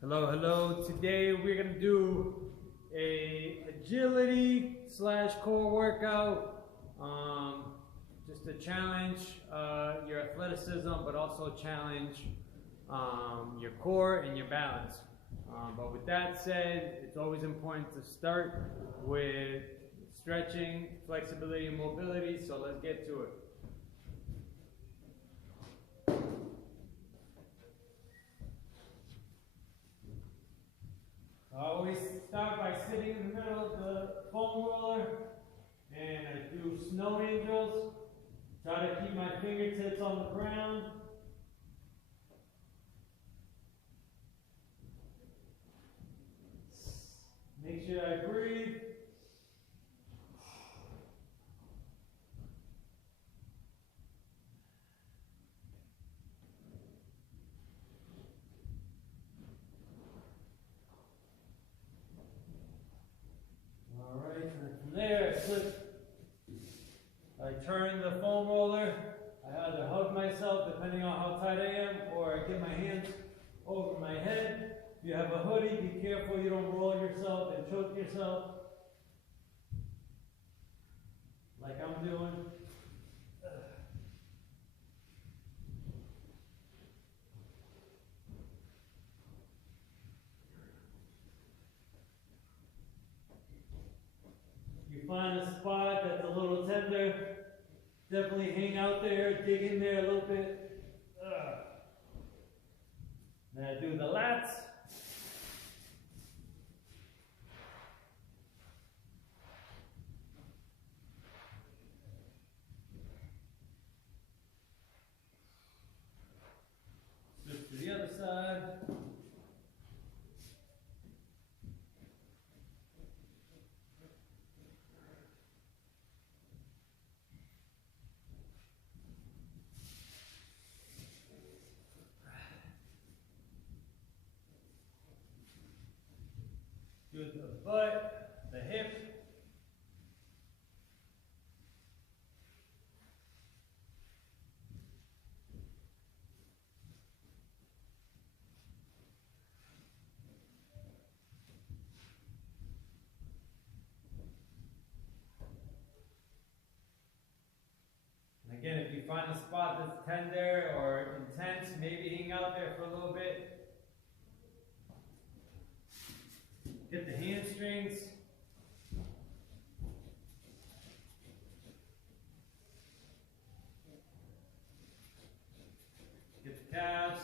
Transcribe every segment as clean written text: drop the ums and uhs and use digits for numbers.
Hello, hello. Today we're gonna do a agility slash core workout. Just to challenge your athleticism, but also challenge your core and your balance. But with that said, it's always important to start with stretching, flexibility, and mobility. So let's get to it. I always start by sitting in the middle of the foam roller and I do snow angels. Try to keep my fingertips on the ground. Make sure I breathe. Alright, and from there I flip. I turn the foam roller. I either hug myself depending on how tight I am, or I get my hands over my head. If you have a hoodie, be careful you don't roll yourself and choke yourself like I'm doing. You find a spot that's a little tender, definitely hang out there, dig in there a little bit. Then I do the lats. Switch to the other side. Do the butt, the hip. And again, if you find a spot that's tender or intense, maybe hang out there for a little bit. Get the hamstrings. Get the calves.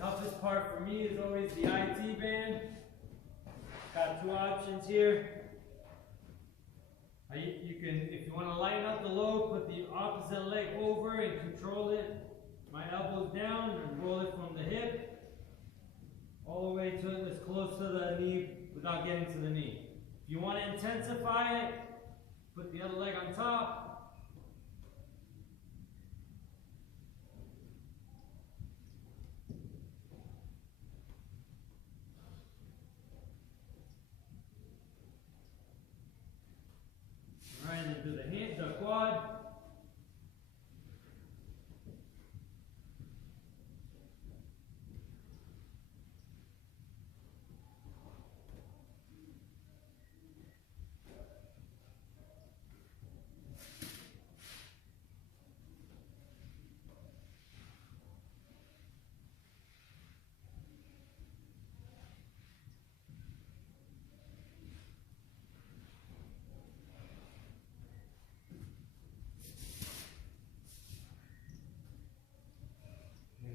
Toughest part for me is always the IT band. Got two options here. You can, if you want to lighten up the load, put the opposite leg over and control it. My elbows down and roll it from the hip all the way to as close to the knee without getting to the knee. If you want to intensify it, put the other leg on top. Alright, and then do the quad.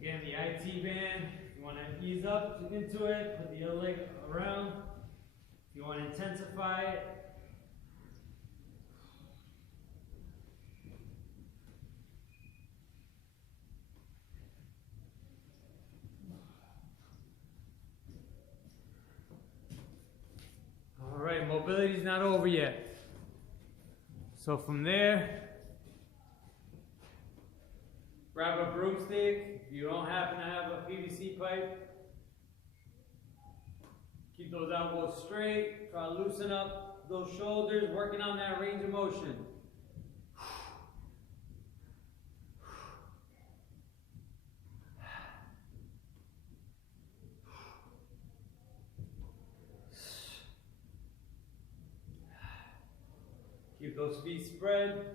Again, the IT band, if you want to ease up into it, put the other leg around. If you want to intensify it, mobility's not over yet. So from there, grab a broomstick. If you don't happen to have a PVC pipe, keep those elbows straight. Try to loosen up those shoulders, working on that range of motion. Keep those feet spread.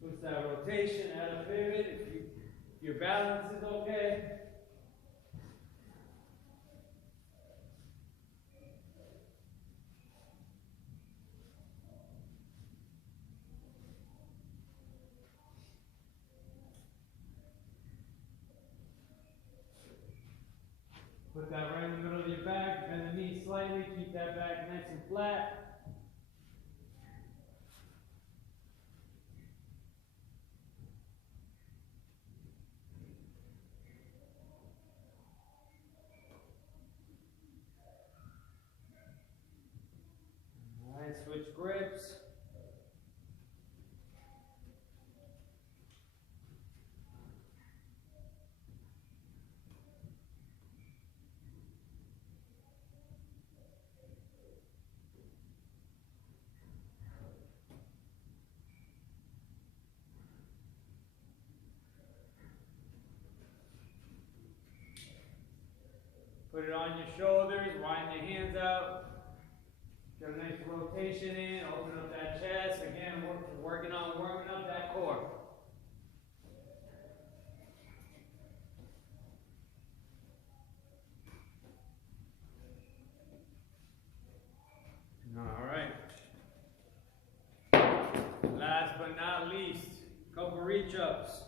Switch that rotation, add a pivot if your balance is okay. Put that right in the middle of your back, bend the knee slightly, keep that back nice and flat. Alright, switch grips. Put it on your shoulders, widen your hands out. Get a nice rotation in, open up that chest. Again, working on warming up that core. Alright. Last but not least, couple reach ups.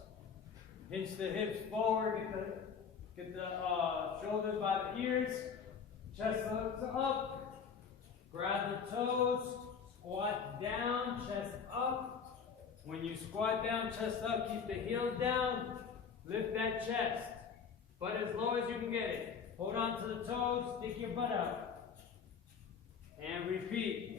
Hinge the hips forward, get the shoulders by the ears, chest looks up, grab the toes, squat down, chest up. When you squat down, chest up, keep the heels down, lift that chest, butt as low as you can get it. Hold on to the toes, stick your butt out, and repeat.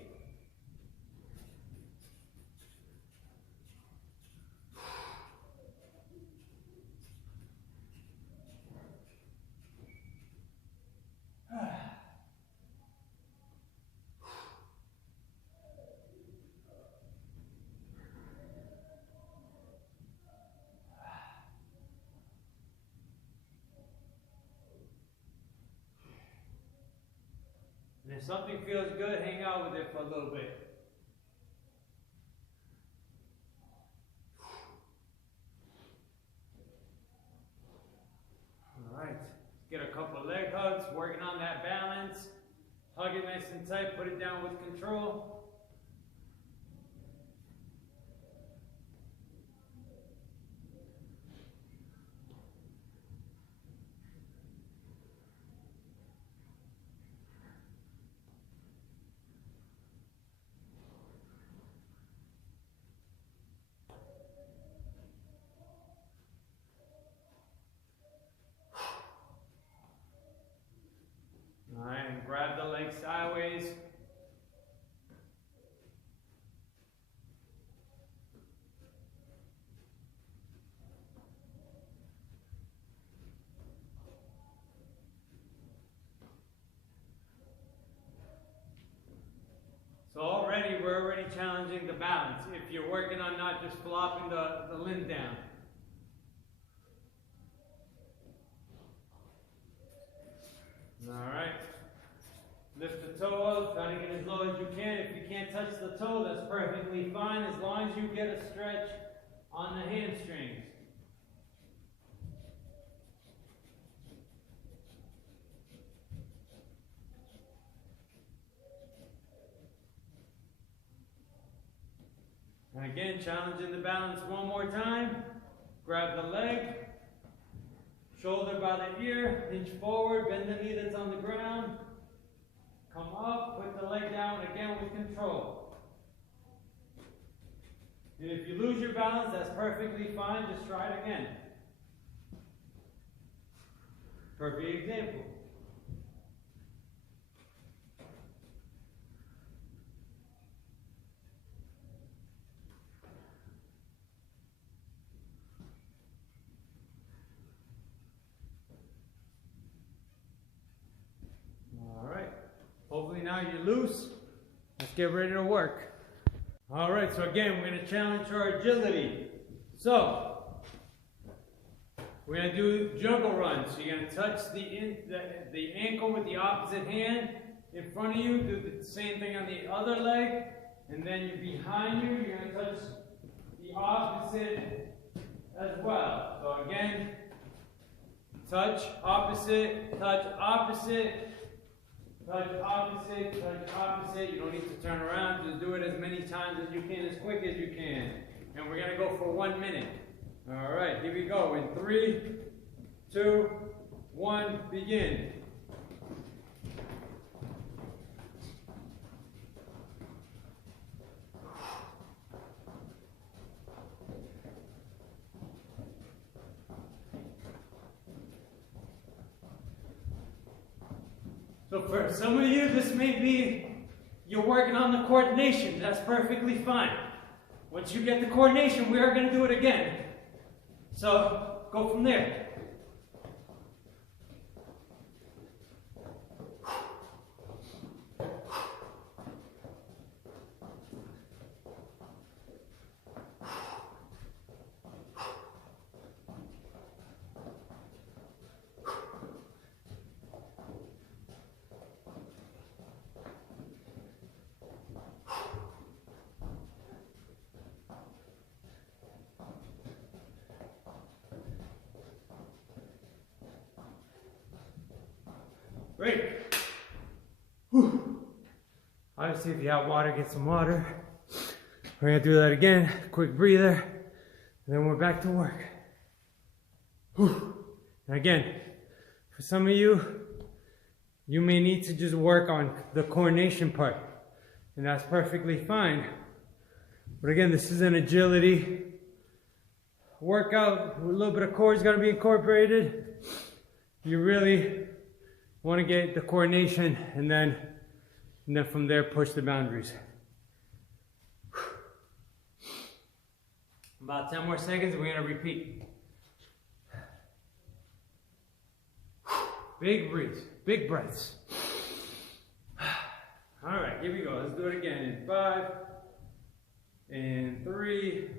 And if something feels good, hang out with it for a little bit. All right, get a couple leg hugs, working on that balance. Hug it nice and tight, put it down with control. Alright, and grab the leg sideways. So we're already challenging the balance. If you're working on not just flopping the limb down. Alright. Lift the toe up, try to get as low as you can. If you can't touch the toe, that's perfectly fine as long as you get a stretch on the hamstrings. And again, challenging the balance one more time. Grab the leg, shoulder by the ear, hinge forward, bend the knee that's on the ground. come up, put the leg down again with control. And if you lose your balance, that's perfectly fine. Just try it again. Perfect example. All right. Hopefully now you're loose. Let's get ready to work. All right, so again, we're going to challenge our agility. So, we're going to do jungle runs. So you're going to touch the ankle with the opposite hand in front of you. Do the same thing on the other leg. And then you're behind you. You're going to touch the opposite as well. So again, touch, opposite, touch, opposite. Touch opposite, touch opposite. You don't need to turn around. Just do it as many times as you can, as quick as you can. And we're going to go for 1 minute. All right, here we go. In 3, 2, 1, begin. So for some of you, this may be you're working on the coordination. That's perfectly fine. Once you get the coordination, we are going to do it again. So go from there. Great. Whew. Obviously, if you have water, get some water. We're going to do that again. Quick breather. And then we're back to work. Whew. And again, for some of you, you may need to just work on the coordination part. And that's perfectly fine. But again, this is an agility workout. A little bit of core is going to be incorporated. You really want to get the coordination and then from there push the boundaries. About 10 more seconds, we're going to repeat. Big breaths, big breaths. All right, here we go. Let's do it again. In 5, in 3,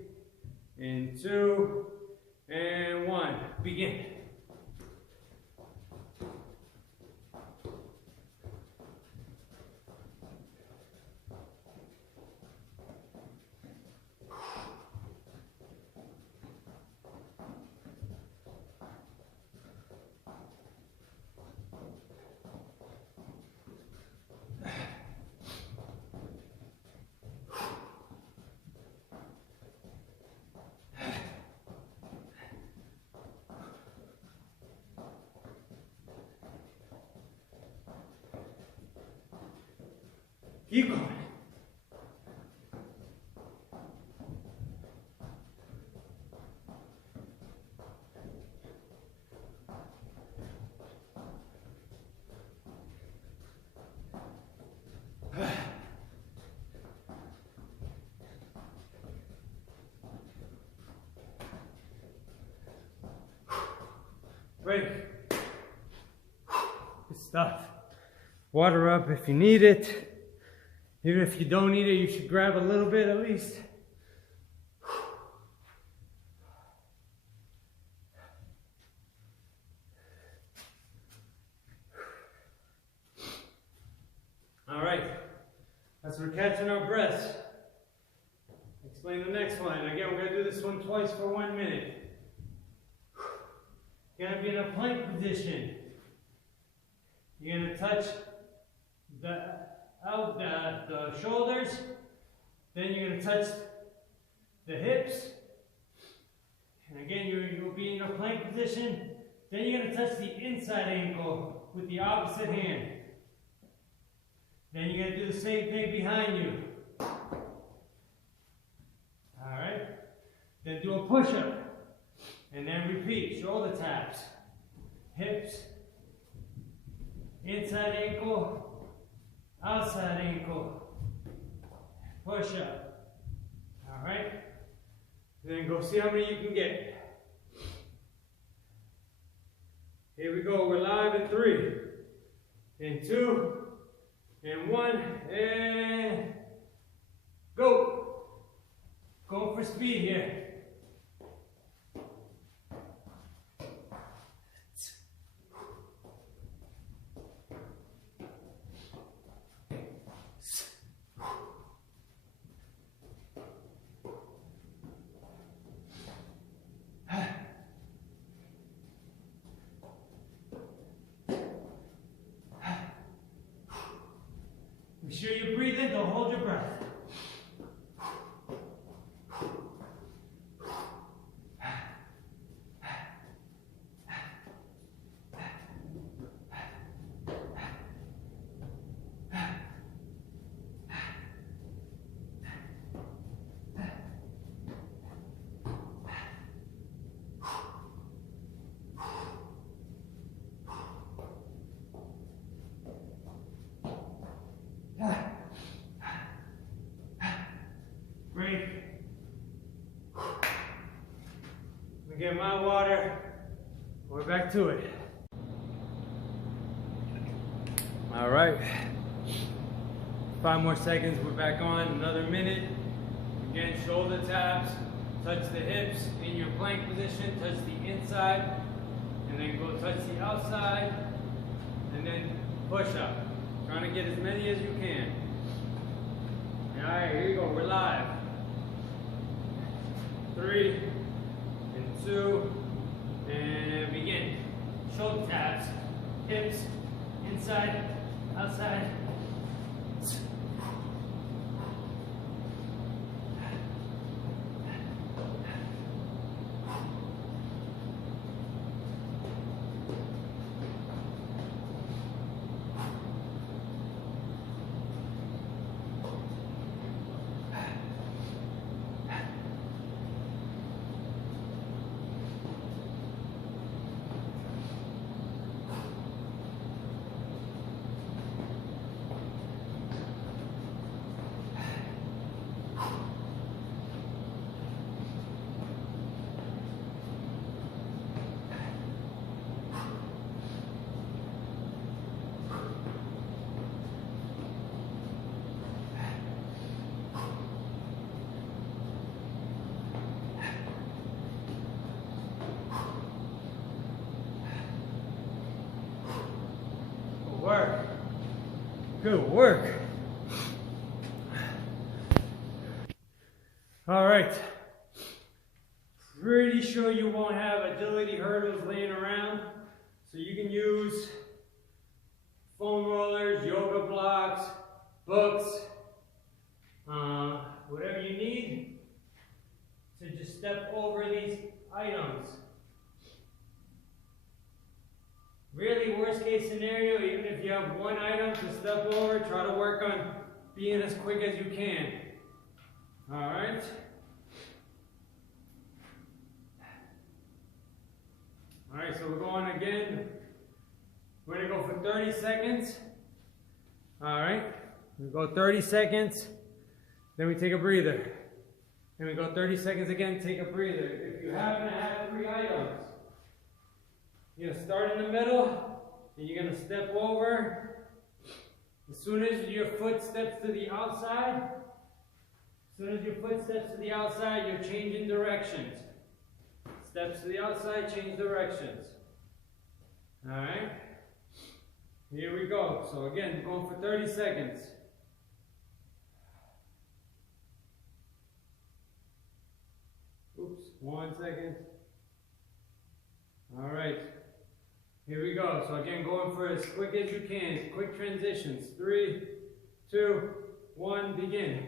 in 2, and 1. Begin. Keep going. Great. Good stuff. Water up if you need it. Even if you don't need it, you should grab a little bit at least. All right, as we're catching our breaths, explain the next one. Again, we're gonna do this one twice for 1 minute. You're gonna be in a plank position. You're gonna touch the shoulders, then you're going to touch the hips, and again you'll be in a plank position, then you're going to touch the inside ankle with the opposite hand. Then you're going to do the same thing behind you. Alright? Then do a push-up. And then repeat. Shoulder taps. Hips. Inside ankle. Outside ankle. Push-up. Alright? Then go see how many you can get. Here we go. We're live in 3. In 2. And 1. And go. Going for speed here. Make sure you breathe in, don't hold your breath. Break. Let me get my water. We're back to it. All right. 5 more seconds. We're back on. Another minute. Again, shoulder taps. Touch the hips in your plank position. Touch the inside. And then go touch the outside. And then push up. Trying to get as many as you can. All right, here you go. We're live. 3 and 2 and begin. Shoulder taps, hips, inside, outside. Work. Good work. All right. Pretty sure you won't have agility hurdles laying around, so you can use foam rollers, yoga blocks, books, whatever you need to just step over these items. Really, worst case scenario, even if you have one item to step over, try to work on being as quick as you can. All right? All right, so we're going again. We're going to go for 30 seconds. All right? We go 30 seconds. Then we take a breather. Then we go 30 seconds again, take a breather. If you happen to have 3 items, you're going to start in the middle, and you're going to step over. As soon as your foot steps to the outside, you're changing directions. Steps to the outside, change directions. Alright? Here we go. So again, going for 30 seconds. Oops, 1 second. Alright. Here we go. So again, going for as quick as you can. Quick transitions. 3, 2, 1, begin.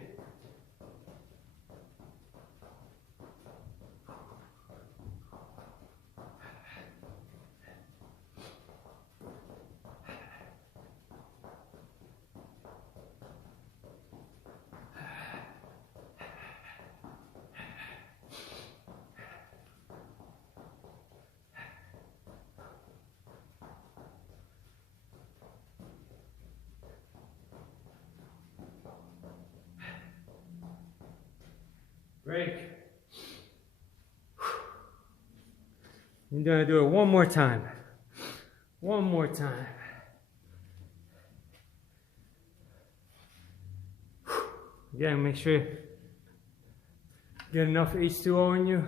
Break. You're gonna do it one more time. One more time. Again, make sure you get enough H2O in you.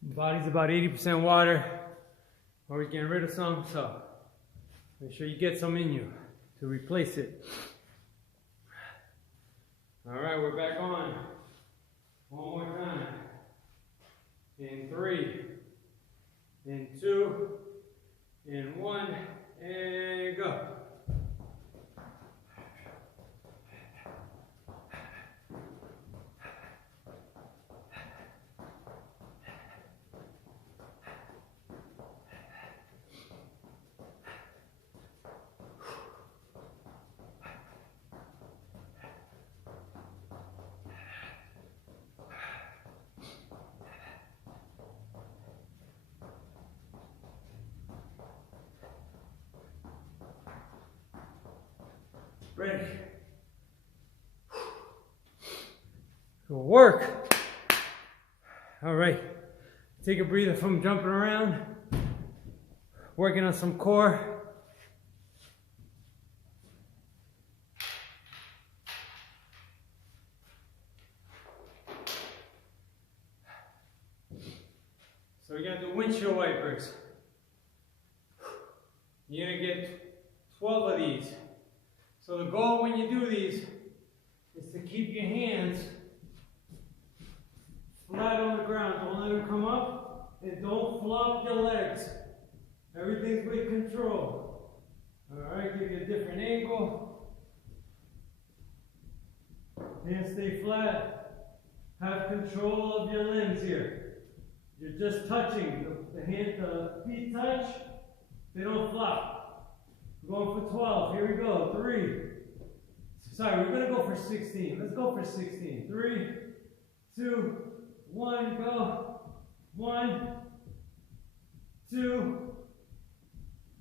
The body's about 80% water. Always getting rid of some, so make sure you get some in you to replace it. All right, we're back on. One more time. In 3, in 2, in 1, and go. Break. Good work. All right. Take a breather from jumping around. Working on some core. So we're gonna do windshield wipers. You're gonna get 12 of these. So the goal when you do these is to keep your hands flat on the ground. Don't let them come up and don't flop your legs. Everything's with control. All right, give you a different angle. Hands stay flat. Have control of your limbs here. You're just touching. The feet touch, they don't flop. We're going for 12. Here we go. 3. Sorry, we're going to go for 16. Let's go for 16. 3, 2, 1, go. 1, 2,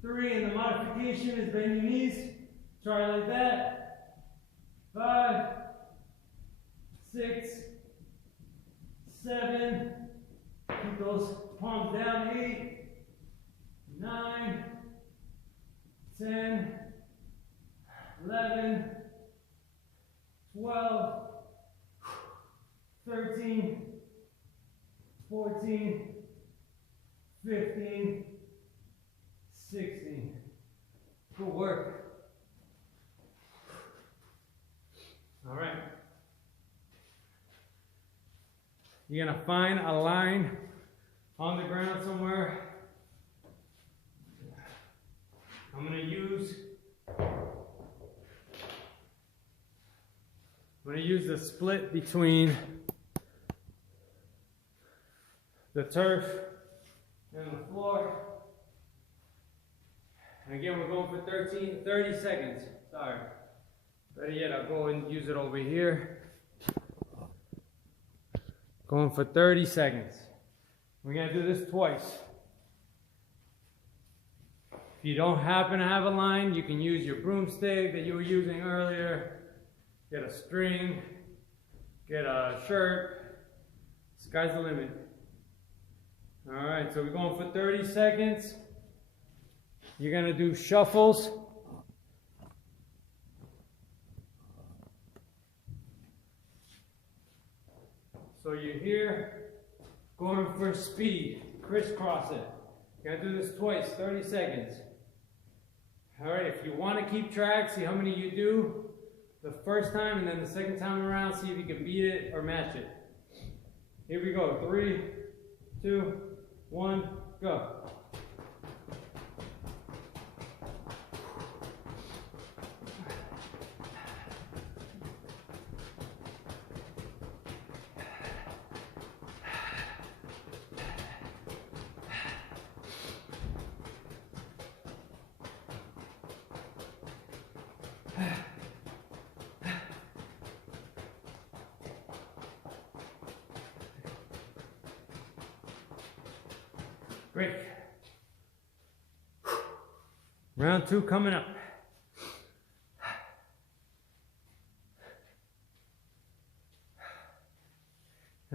3. And the modification is bend your knees. Try like that. 5, 6, 7. Keep those palms down. 8, 9, 10, 11, 12, 13, 14, 15, 16. Good work. All right. You're going to find a line on the ground somewhere. I'm going to use the split between the turf and the floor. And again, we're going for 30 seconds. Sorry. Better yet, I'll go and use it over here. Going for 30 seconds. We're going to do this twice. If you don't happen to have a line, you can use your broomstick that you were using earlier. Get a string, get a shirt. Sky's the limit. All right, so we're going for 30 seconds. You're gonna do shuffles. So you're here, going for speed, crisscross it. You're gonna do this twice, 30 seconds. All right, if you want to keep track, see how many you do the first time, and then the second time around, see if you can beat it or match it. Here we go. 3, 2, 1, go. Great. Round 2 coming up.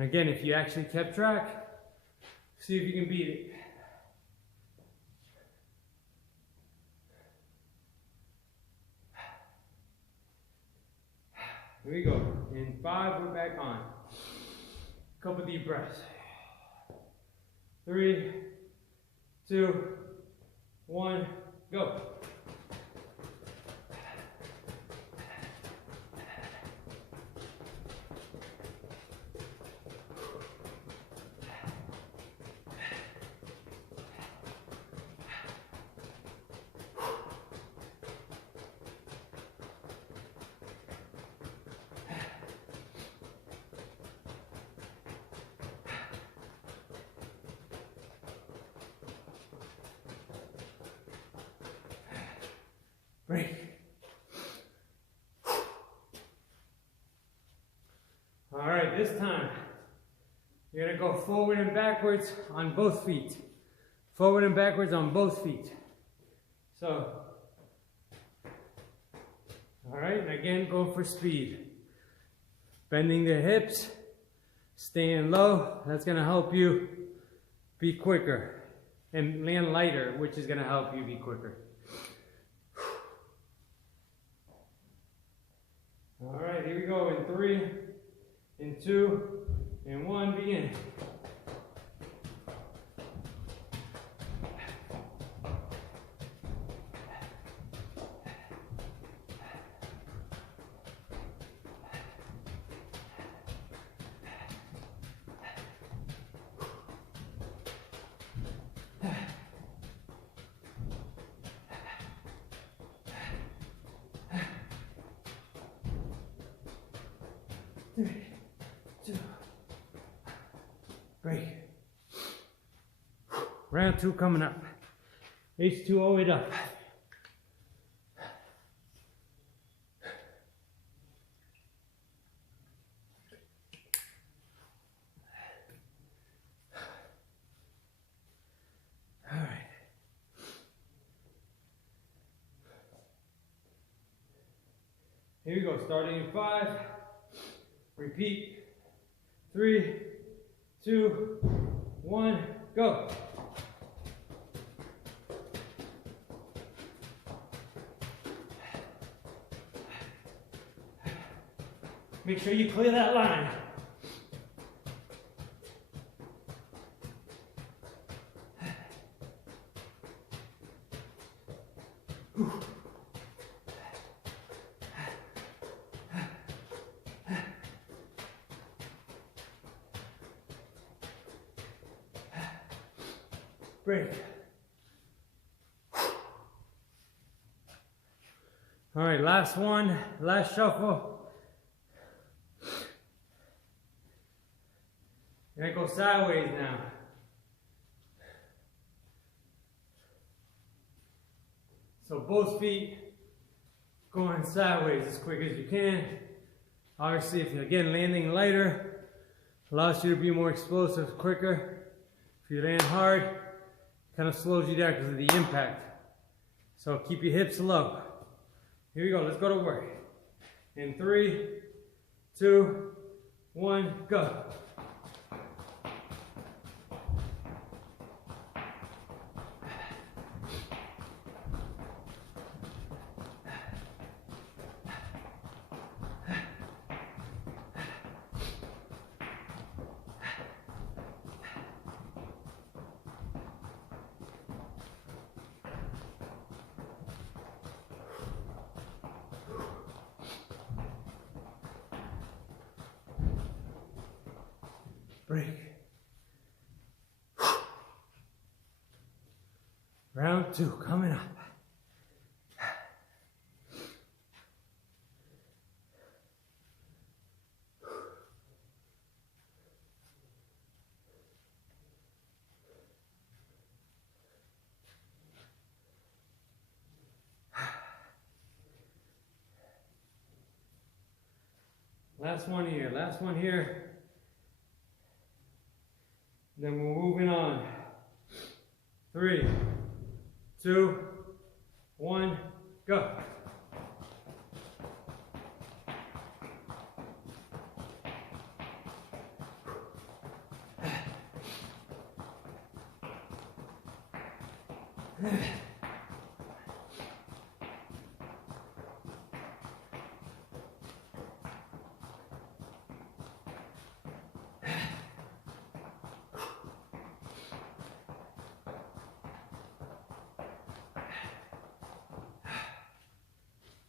And again, if you actually kept track, see if you can beat it. Here we go. In 5, we're back on. Couple deep breaths. 3, 2, 1, go. Break. All right, this time, you're gonna go forward and backwards on both feet. Forward and backwards on both feet. So, all right, and again, go for speed. Bending the hips, staying low, that's gonna help you be quicker. And land lighter, which is gonna help you be quicker. All right, here we go in 3, in 2, in 1, begin. Three, 2, break. Round 2 coming up. H2O it up. All right. Here we go, starting in 5. Repeat. 3, 2, 1, go. Make sure you clear that line. Break. All right, last one, last shuffle. You're gonna go sideways now. So both feet going sideways as quick as you can. Obviously, if you're again landing lighter, allows you to be more explosive quicker. If you land hard, kind of slows you down because of the impact. So keep your hips low. Here we go, let's go to work. In 3, 2, 1, go. Break. Round 2 coming up. Last one here, last one here. Then we're moving on. 3, 2, 1, go.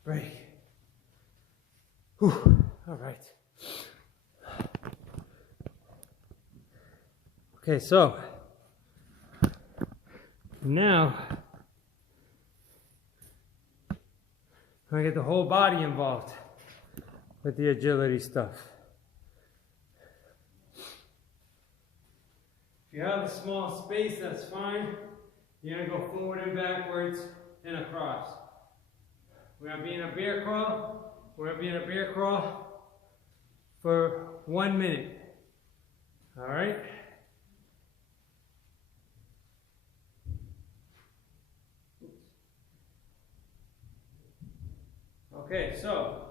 Break. Whew. All right. Okay, so now I get the whole body involved with the agility stuff. If you have a small space, that's fine. You're gonna go forward and backwards and across. We're gonna be in a bear crawl. We're gonna be in a bear crawl for 1 minute. All right? Okay, so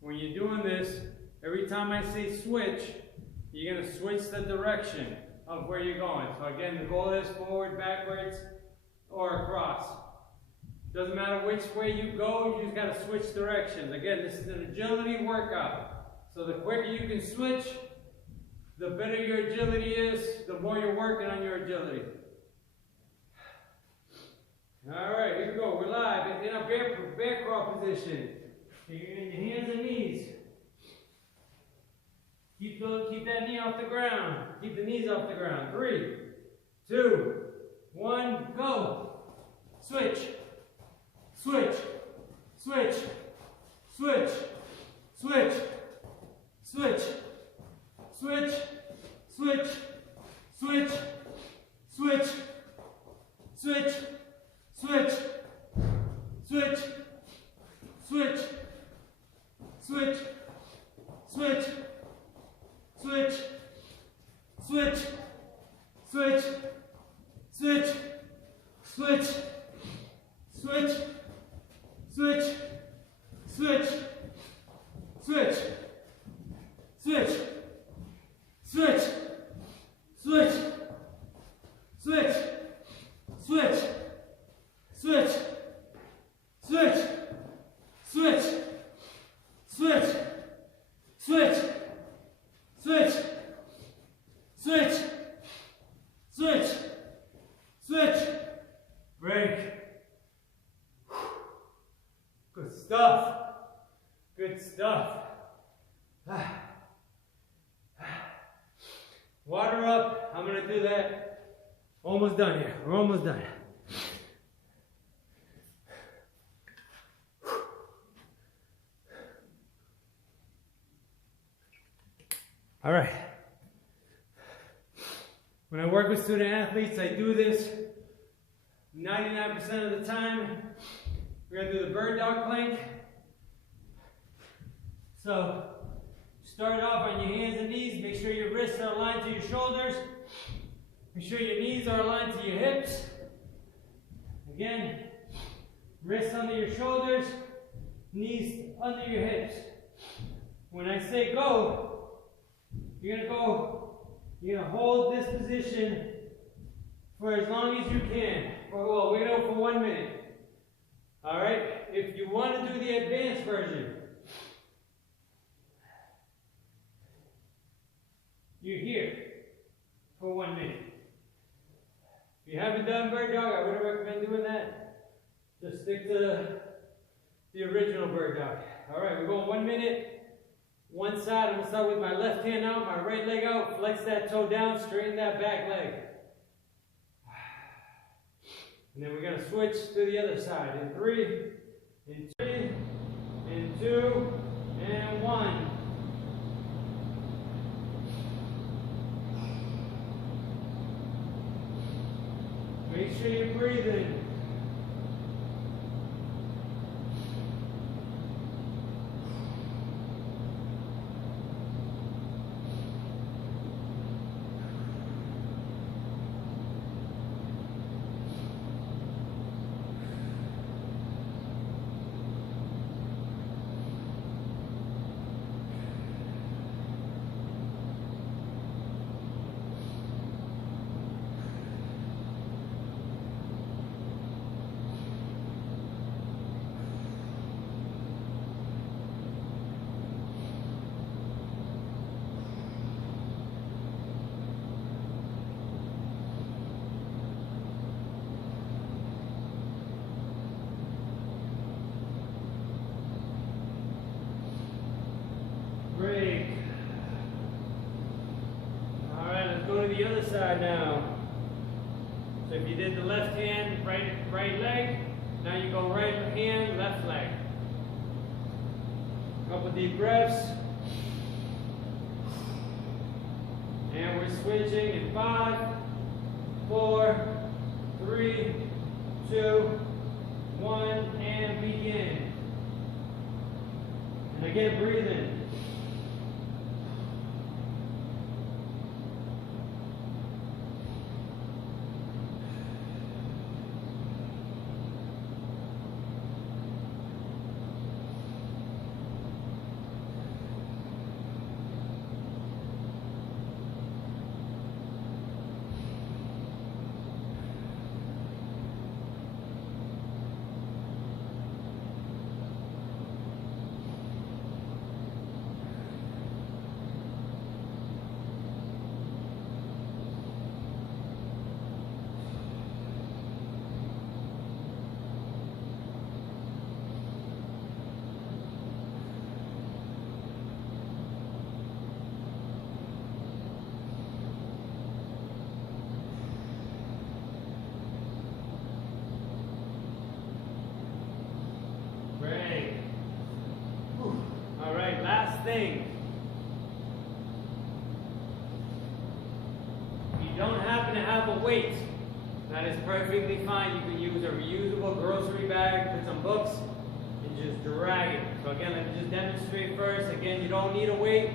when you're doing this, every time I say switch, you're going to switch the direction of where you're going. So again, the goal is forward, backwards, or across. Doesn't matter which way you go, you just got to switch directions. Again, this is an agility workout. So the quicker you can switch, the better your agility is, the more you're working on your agility. All right, here we go. We're live in a bear crawl position. You're in your hands and knees. Keep that knee off the ground. Keep the knees off the ground. 3, 2, 1, go. Switch. Switch. Switch. Switch. Switch. Switch. Switch. Switch. Switch. Switch. Switch. Switch, switch, switch, switch, switch, switch, switch, switch, switch, switch, switch, switch, switch, switch, switch, switch, switch, switch, switch. Switch, switch, switch, switch, switch, switch, switch, switch, switch, break. Good stuff. Good stuff. Water up. I'm going to do that. Almost done here. We're almost done. All right. When I work with student athletes, I do this 99% of the time. We're going to do the bird dog plank. So, start off on your hands and knees. Make sure your wrists are aligned to your shoulders. Make sure your knees are aligned to your hips. Again, wrists under your shoulders, knees under your hips. When I say go, you're going to hold this position for as long as you can. Well, we're going to go for 1 minute. All right? If you want to do the advanced version, you're here for 1 minute. If you haven't done bird dog, I wouldn't recommend doing that. Just stick to the original bird dog. All right, we're going 1 minute. One side, I'm going to start with my left hand out, my right leg out, flex that toe down, straighten that back leg. And then we're going to switch to the other side. In 3, in 3, in 2, and 1. Make sure you're breathing. side now. So if you did the left hand, right leg, now you go right hand, left leg. Couple deep breaths. And we're switching in 5, 4, 3, 2, 1, and begin. And again, breathe in. Great. Whew. All right, last thing. If you don't happen to have a weight, that is perfectly fine. You can use a reusable grocery bag, put some books, and just drag it. So again, let me just demonstrate first. Again, you don't need a weight.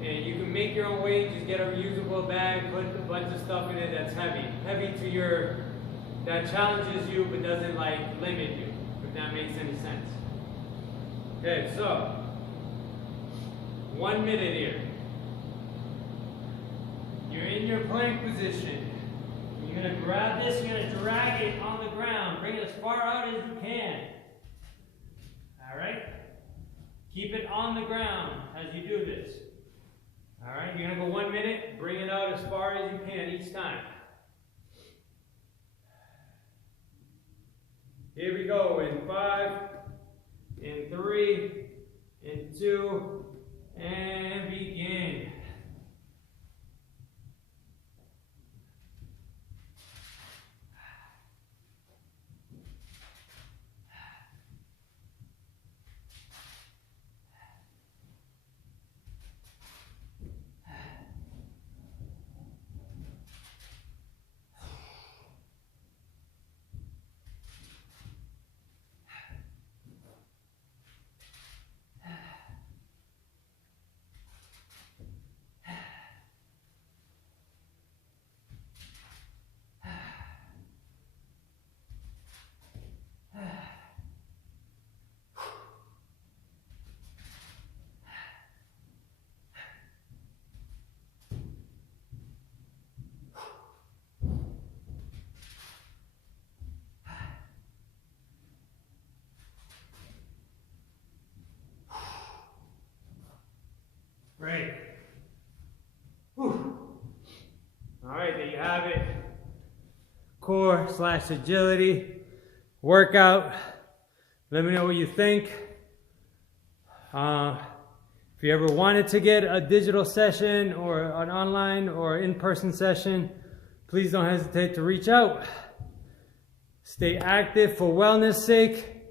And you can make your own weight. Just get a reusable bag, put a bunch of stuff in it that's heavy. Heavy to your, that challenges you but doesn't like limit you. If that makes any sense. Okay, so 1 minute here. You're in your plank position. You're going to grab this, you're going to drag it on the ground. Bring it as far out as you can. Alright? Keep it on the ground as you do this. Alright, you're going to go 1 minute, bring it out as far as you can each time. Here we go in 5, in 3, in 2, and begin. Great. Whew. All right, there you have it. Core/agility workout. Let me know what you think. If you ever wanted to get a digital session or an online or in-person session, please don't hesitate to reach out. Stay active for wellness sake.